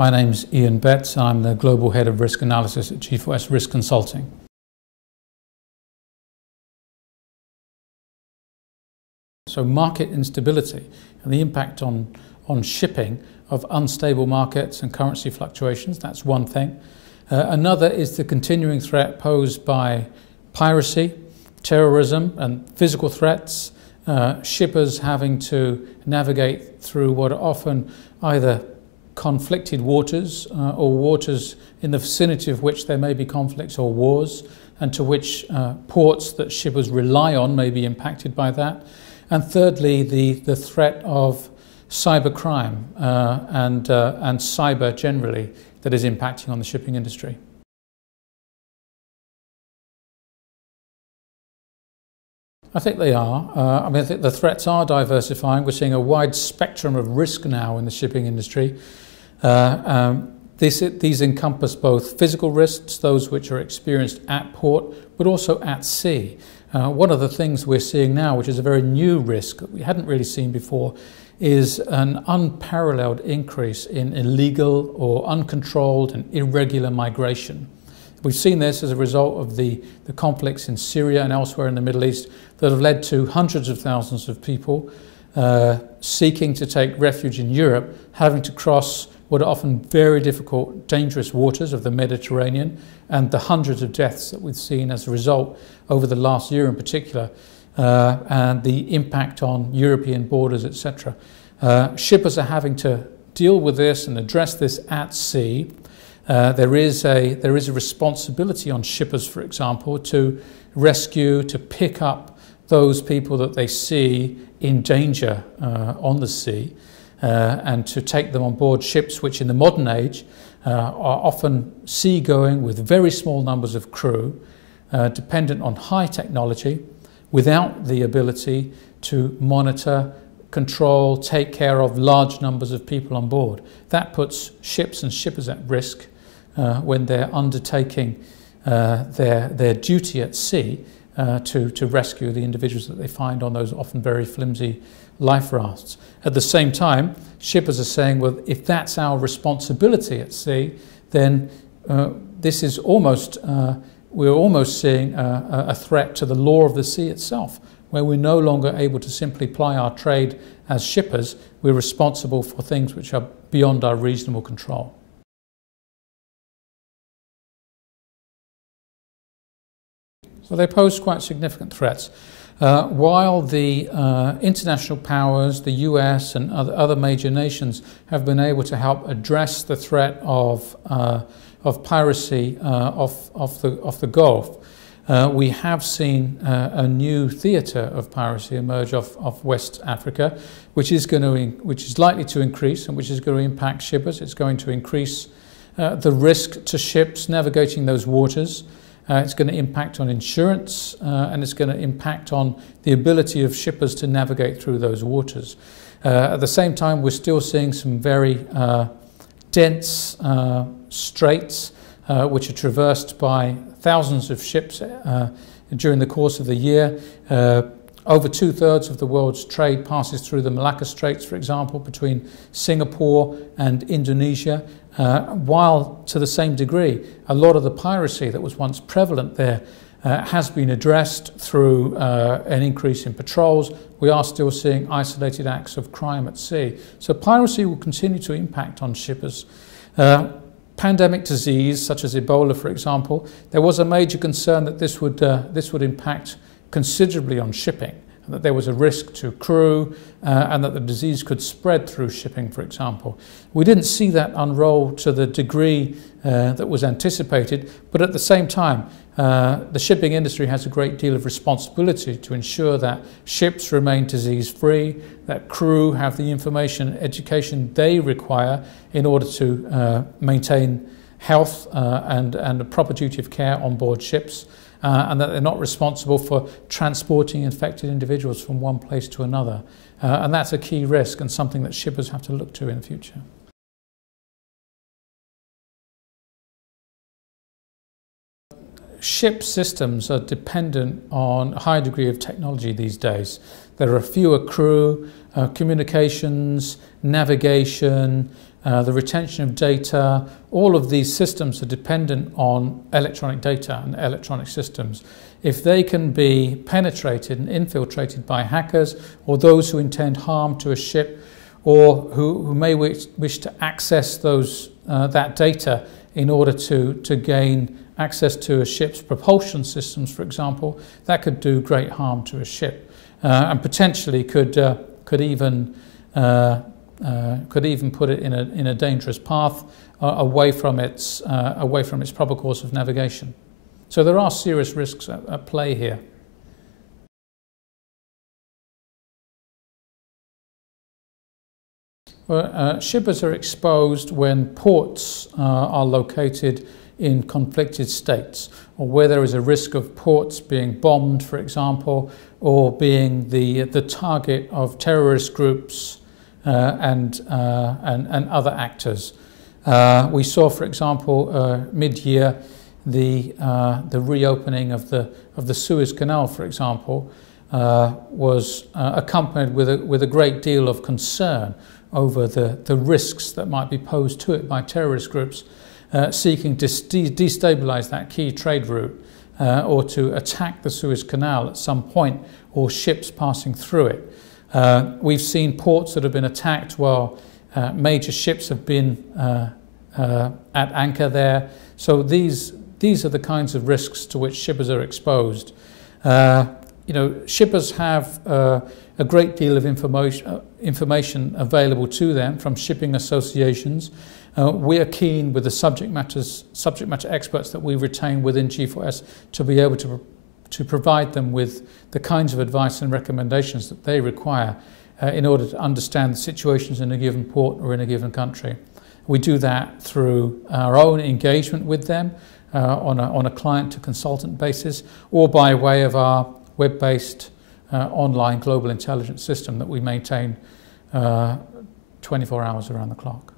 My name's Ian Betts. I'm the Global Head of Risk Analysis at G4S Risk Consulting. So market instability and the impact on shipping of unstable markets and currency fluctuations, that's one thing. Another is the continuing threat posed by piracy, terrorism and physical threats, shippers having to navigate through what are often either conflicted waters or waters in the vicinity of which there may be conflicts or wars, and to which ports that shippers rely on may be impacted by that. And thirdly, the threat of cybercrime and cyber generally that is impacting on the shipping industry. I think they are. I think the threats are diversifying. We're seeing a wide spectrum of risk now in the shipping industry. These encompass both physical risks, those which are experienced at port, but also at sea. One of the things we're seeing now, which is a very new risk that we hadn't really seen before, is an unparalleled increase in illegal or uncontrolled and irregular migration. We've seen this as a result of the conflicts in Syria and elsewhere in the Middle East that have led to hundreds of thousands of people seeking to take refuge in Europe, having to cross what are often very difficult, dangerous waters of the Mediterranean, and the hundreds of deaths that we've seen as a result over the last year in particular, and the impact on European borders, etc. Shippers are having to deal with this and address this at sea. There is a responsibility on shippers, for example, to rescue, to pick up those people that they see in danger on the sea, and to take them on board ships which in the modern age are often seagoing with very small numbers of crew, dependent on high technology, without the ability to monitor, control, take care of large numbers of people on board. That puts ships and shippers at risk when they're undertaking their duty at sea to rescue the individuals that they find on those often very flimsy life rafts. At the same time, shippers are saying, well, if that's our responsibility at sea, then this is almost, we're almost seeing a threat to the law of the sea itself, where we're no longer able to simply ply our trade as shippers. We're responsible for things which are beyond our reasonable control. So they pose quite significant threats. While the international powers, the US and other major nations, have been able to help address the threat of piracy off the Gulf, we have seen a new theatre of piracy emerge off West Africa, which is likely to increase and which is going to impact shippers. It's going to increase the risk to ships navigating those waters. It's going to impact on insurance, and it's going to impact on the ability of shippers to navigate through those waters. At the same time, we're still seeing some very dense straits, which are traversed by thousands of ships during the course of the year. Over 2/3 of the world's trade passes through the Malacca Straits, for example, between Singapore and Indonesia, while to the same degree, a lot of the piracy that was once prevalent there has been addressed through an increase in patrols. We are still seeing isolated acts of crime at sea. So piracy will continue to impact on shippers. Pandemic disease, such as Ebola, for example, there was a major concern that this would impact considerably on shipping, and that there was a risk to crew, and that the disease could spread through shipping, for example. We didn't see that unroll to the degree that was anticipated, but at the same time, the shipping industry has a great deal of responsibility to ensure that ships remain disease-free, that crew have the information and education they require in order to maintain health and a proper duty of care on board ships, and that they're not responsible for transporting infected individuals from one place to another. And that's a key risk and something that shippers have to look to in the future. Ship systems are dependent on a high degree of technology these days. There are fewer crew, communications, navigation, the retention of data. All of these systems are dependent on electronic data and electronic systems. If they can be penetrated and infiltrated by hackers or those who intend harm to a ship, or who may wish to access that data in order to gain access to a ship's propulsion systems, for example, that could do great harm to a ship, and potentially could even put it in a dangerous path away from its proper course of navigation. So there are serious risks at play here. Shippers are exposed when ports are located in conflicted states, or where there is a risk of ports being bombed, for example, or being the target of terrorist groups and other actors. We saw, for example, mid-year the reopening of the Suez Canal, for example, was accompanied with a great deal of concern over the risks that might be posed to it by terrorist groups seeking to destabilize that key trade route or to attack the Suez Canal at some point, or ships passing through it. We've seen ports that have been attacked while major ships have been at anchor there. So these are the kinds of risks to which shippers are exposed. Shippers have a great deal of information available to them from shipping associations. We are keen with the subject matter experts that we retain within G4S to be able to provide them with the kinds of advice and recommendations that they require in order to understand the situations in a given port or in a given country. We do that through our own engagement with them on a client to consultant basis, or by way of our web-based online global intelligence system that we maintain 24 hours around the clock.